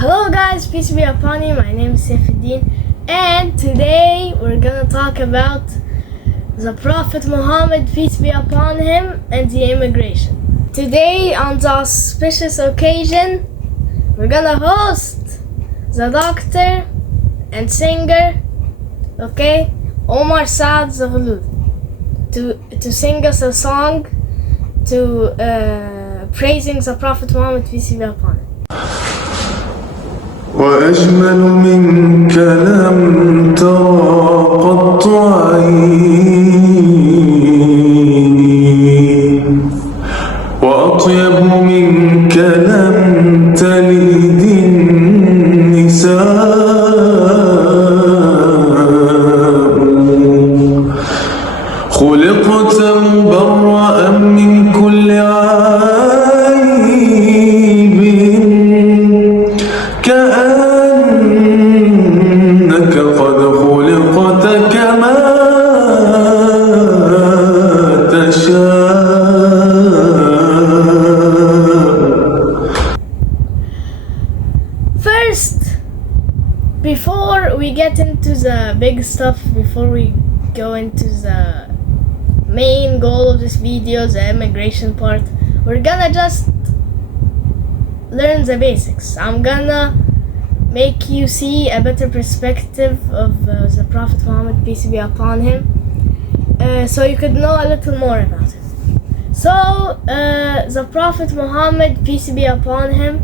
Hello guys, peace be upon you. My name is Saifuddin, and today we're gonna talk about the Prophet Muhammad, peace be upon him, and the immigration. Today, on the auspicious occasion, we're gonna host the doctor and singer, Omar Saad Zaghloul, to sing us a song to praising the Prophet Muhammad, peace be upon him. وأجمل منك لم ترى قط عيني وأطيب منك لم تلد النساء خلقت مبرأ من كل عيب كأنك قد خلقت كما تشاء. First, before we get into the big stuff, before we go into the main goal of this video, the immigration part, we're gonna just learn the basics. I'm gonna make you see a better perspective of the Prophet Muhammad, peace be upon him, so you could know a little more about it. So, the Prophet Muhammad, peace be upon him,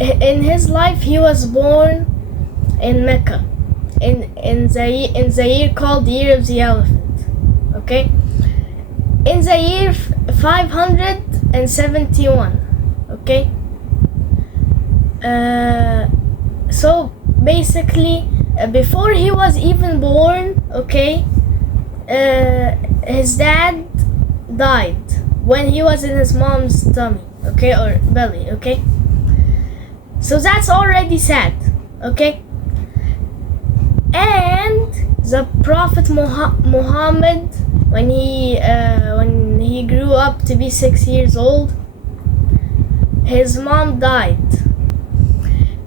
in his life he was born in Mecca, in the year called Year of the Elephant, in the year 571, so basically, before he was even born, his dad died when he was in his mom's tummy, or belly, so that's already sad, and the Prophet Muhammad, when he grew up to be 6 years old, his mom died.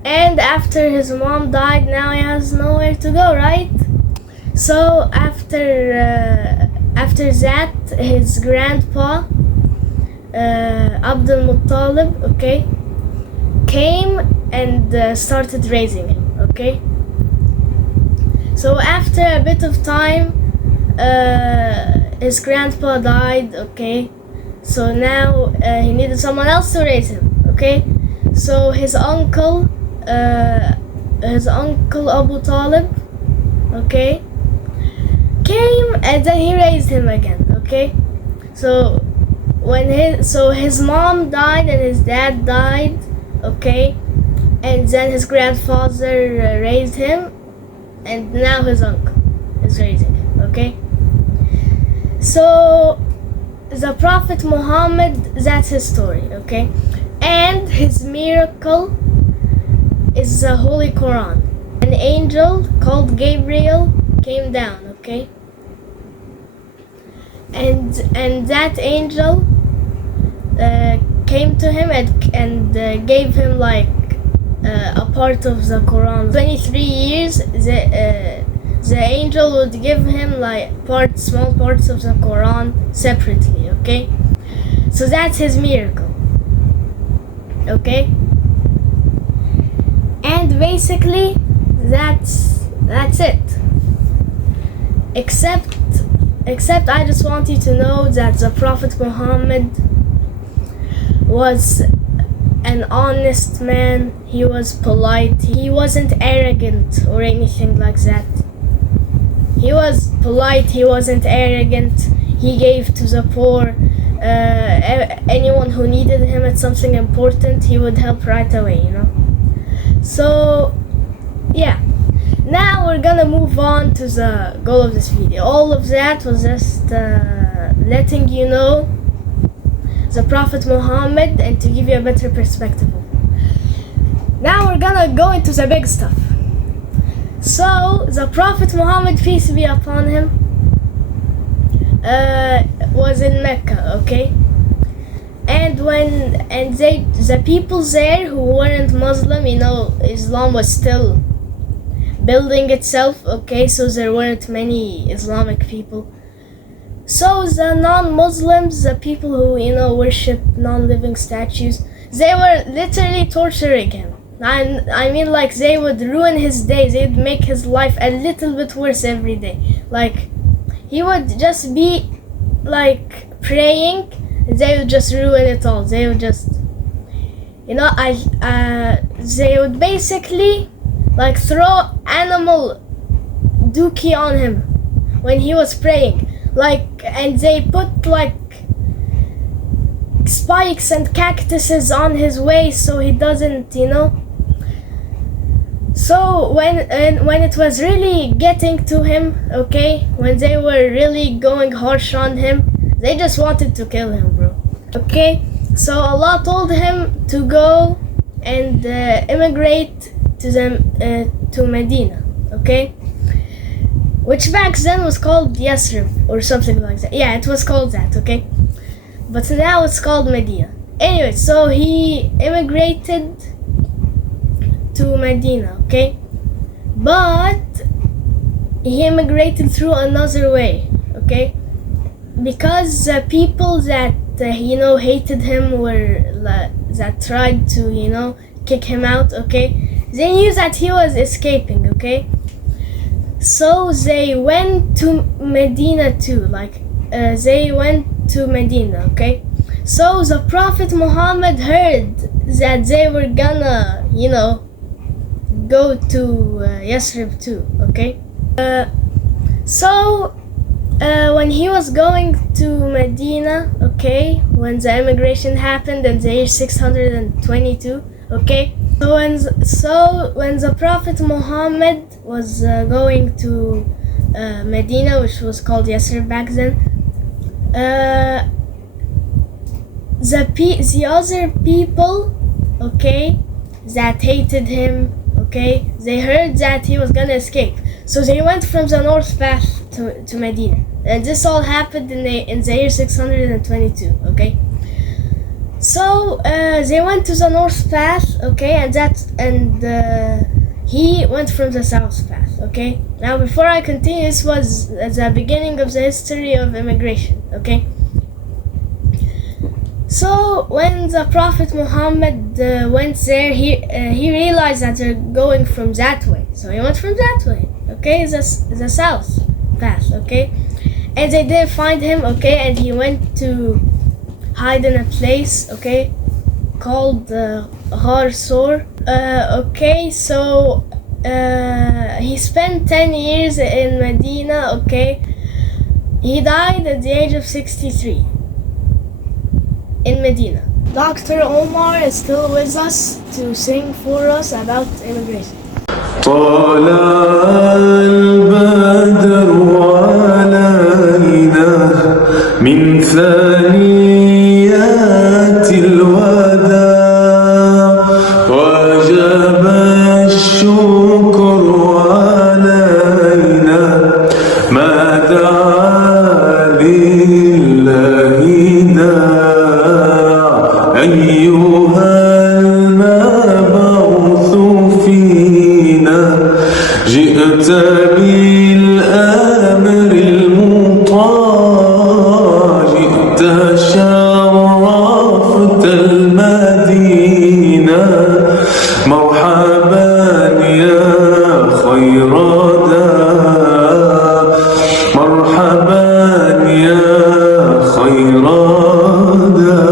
And after his mom died, now he has nowhere to go, right? So after that, his grandpa, Abdul Muttalib, came and started raising him, So after a bit of time, his grandpa died, so now he needed someone else to raise him, so his uncle Abu Talib, came and then he raised him again, so his mom died and his dad died, and then his grandfather raised him, and now his uncle is raising him, so the Prophet Muhammad, that's his story, and his miracle is the Holy Quran. An angel called Gabriel came down, and that angel came to him and gave him like a part of the Quran. 23 years, the angel would give him like small parts of the Quran separately, so that's his miracle, and basically that's it, except I just want you to know that the Prophet Muhammad was an honest man. He was polite, he wasn't arrogant or anything like that. He was polite, he wasn't arrogant, he gave to the poor, anyone who needed him at something important, he would help right away, So, yeah. Now we're gonna move on to the goal of this video. All of that was just letting you know the Prophet Muhammad and to give you a better perspective of him. Now we're gonna go into the big stuff. So, the Prophet Muhammad, peace be upon him, was in Mecca, the people there who weren't Muslim, Islam was still building itself, okay, so there weren't many Islamic people. So the non-Muslims, the people who worship non-living statues, they were literally torturing him. I mean, like, they would ruin his day. They'd make his life a little bit worse every day. Like, he would just be like praying, and they would just ruin it all. They would just, they would basically like throw animal dookie on him when he was praying. Like, and they put like spikes and cactuses on his way so he doesn't, So when it was really getting to him, okay, when they were really going harsh on him, they just wanted to kill him, bro. Okay, so Allah told him to go and immigrate to Medina, okay, which back then was called Yathrib or something like that. Yeah, it was called that, okay, but now it's called Medina. Anyway, so he immigrated to Medina, okay, but he immigrated through another way, okay, because the people that hated him that tried to kick him out, okay, they knew that he was escaping, okay, so they went to Medina too, they went to Medina, okay. So the Prophet Muhammad heard that they were gonna go to Yathrib too, okay. So when he was going to Medina, okay, when the immigration happened in the year 622, okay, so when the Prophet Muhammad was going to Medina, which was called Yathrib back then, the other people, okay, that hated him, okay, they heard that he was gonna escape, so they went from the north path to Medina, and this all happened in the year 622, okay. So they went to the north path, okay, and he went from the south path, okay. Now before I continue, this was the beginning of the history of immigration, okay. So when the Prophet Muhammad went there, he realized that they're going from that way, so he went from that way, okay, the south path, okay, and they didn't find him, okay, and he went to hide in a place, okay, called Har Sur, okay, so he spent 10 years in Medina, okay. He died at the age of 63 in Medina. Dr. Omar is still with us to sing for us about immigration. طلع البدر علينا من ثنيات الوداع وجب الشكر علينا ما دعا لله داع أيها المبعوث فينا جئت بالأمر المطاع جئت شرفت المدينة مرحبا يا خير داع مرحبا يا خير داع.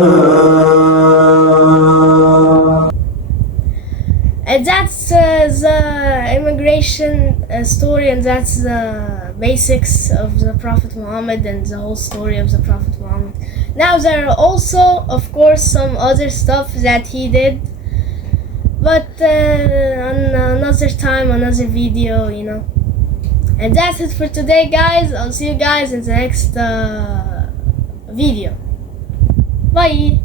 And that's the immigration story, and that's the basics of the Prophet Muhammad and the whole story of the Prophet Muhammad. Now there are also, of course, some other stuff that he did, but on another time, another video, And that's it for today, guys. I'll see you guys in the next video. Bye!